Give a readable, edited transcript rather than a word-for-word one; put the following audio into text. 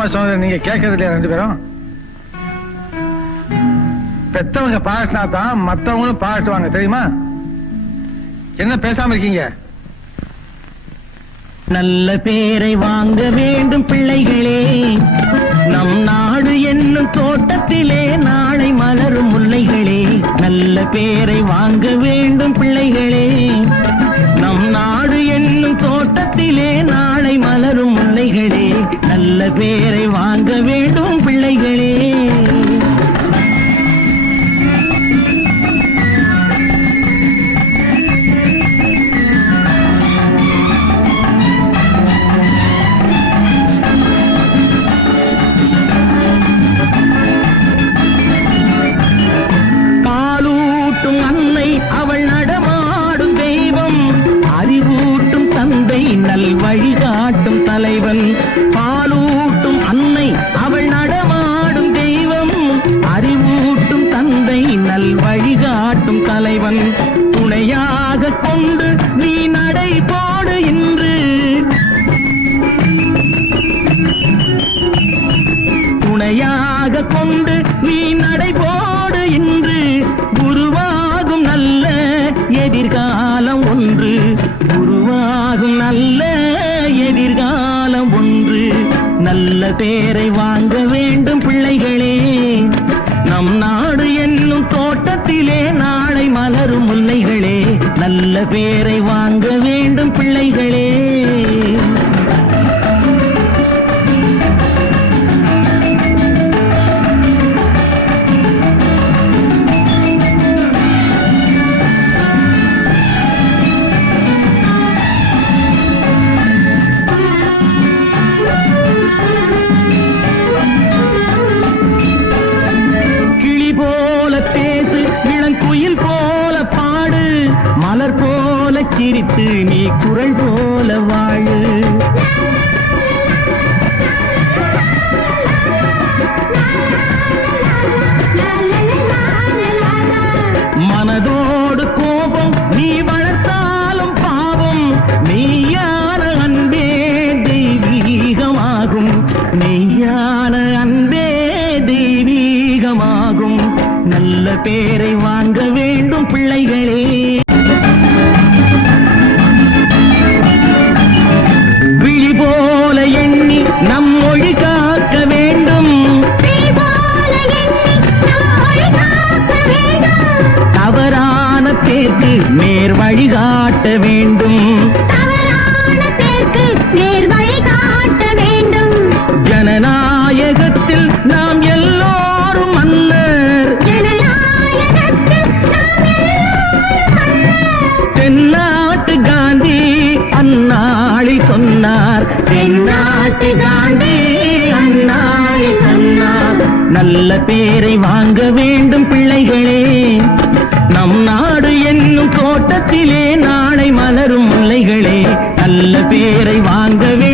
அம்மா சொன்னதை நீங்க கேட்கறது இல்லையா ரெண்டு பேரும்? பெத்தவங்க பாராட்டினா தான் மத்தவங்களும் பாராட்டுவாங்க, தெரியுமா? என்ன பேசாம இருக்கீங்க? நல்ல பேரை வாங்க வேண்டும் பிள்ளைகளே, நம் நாடு என்னும் தோட்டத்திலே நாளை மலரும் முல்லைகளே. நல்ல பேரை வாங்க வேண்டும் பிள்ளைகளே, நம் நாடு என்னும் தோட்டத்திலே நாளை மலரும் முல்லைகளே. நல்ல பேரை வாங்க வேண்டும் பிள்ளைகளே. அவள் நடமாடும் தெய்வம், அறிவூட்டும் தந்தை, நல் வழிகாட்டும் தலைவன். பாலூட்டும் அன்னை அவள் நடமாடும் தெய்வம், அறிவூட்டும் தந்தை, நல் வழிகாட்டும் தலைவன். துணையாக கொண்டு நீ நடை போடு இன்று, துணையாக கொண்டு நீ நடை போடு இன்று. குருவாகும் நல்ல எதிர்காலம் ஒன்று, உருவாகும் நல்ல எதிர்காலம் ஒன்று. நல்ல பேரை வாங்க வேண்டும் பிள்ளைகளே, நம் நாடு என்னும் தோட்டத்திலே நாளை மலரும் முல்லைகளே. நல்ல பேரை வாங்க வேண்டும் பிள்ளைகளே. மலர் போல சிரித்து நீ குரல் போல வாழு. மனதோடு கோபம் நீ வளர்த்தாலும் பாவம், மெய்யான அன்பே தெய்வீகமாகும், மெய்யான அன்பே தெய்வீகமாகும். நல்ல பேரை வாங்க வேண்டும் பிள்ளைகளே. விழி போல எண்ணி நம் மொழி காக்க வேண்டும், தவறான பேருக்கு நேர் வழிகாட்ட வேண்டும், ஜனநாயகத்தில் நாம் எல்லோரும் மன்னர். தென்னாட்டு காந்தி அந்நாளில் சொன்னார், தென்னாட்டு காந்தி அந்நாளில் சொன்னார். நல்ல பேரை வாங்க வேண்டும் பிள்ளைகளே, நம் நாடு என்னும் தோட்டத்திலே நாளை மலரும் முல்லைகளே. நல்ல பேரை வாங்க வேண்டும்.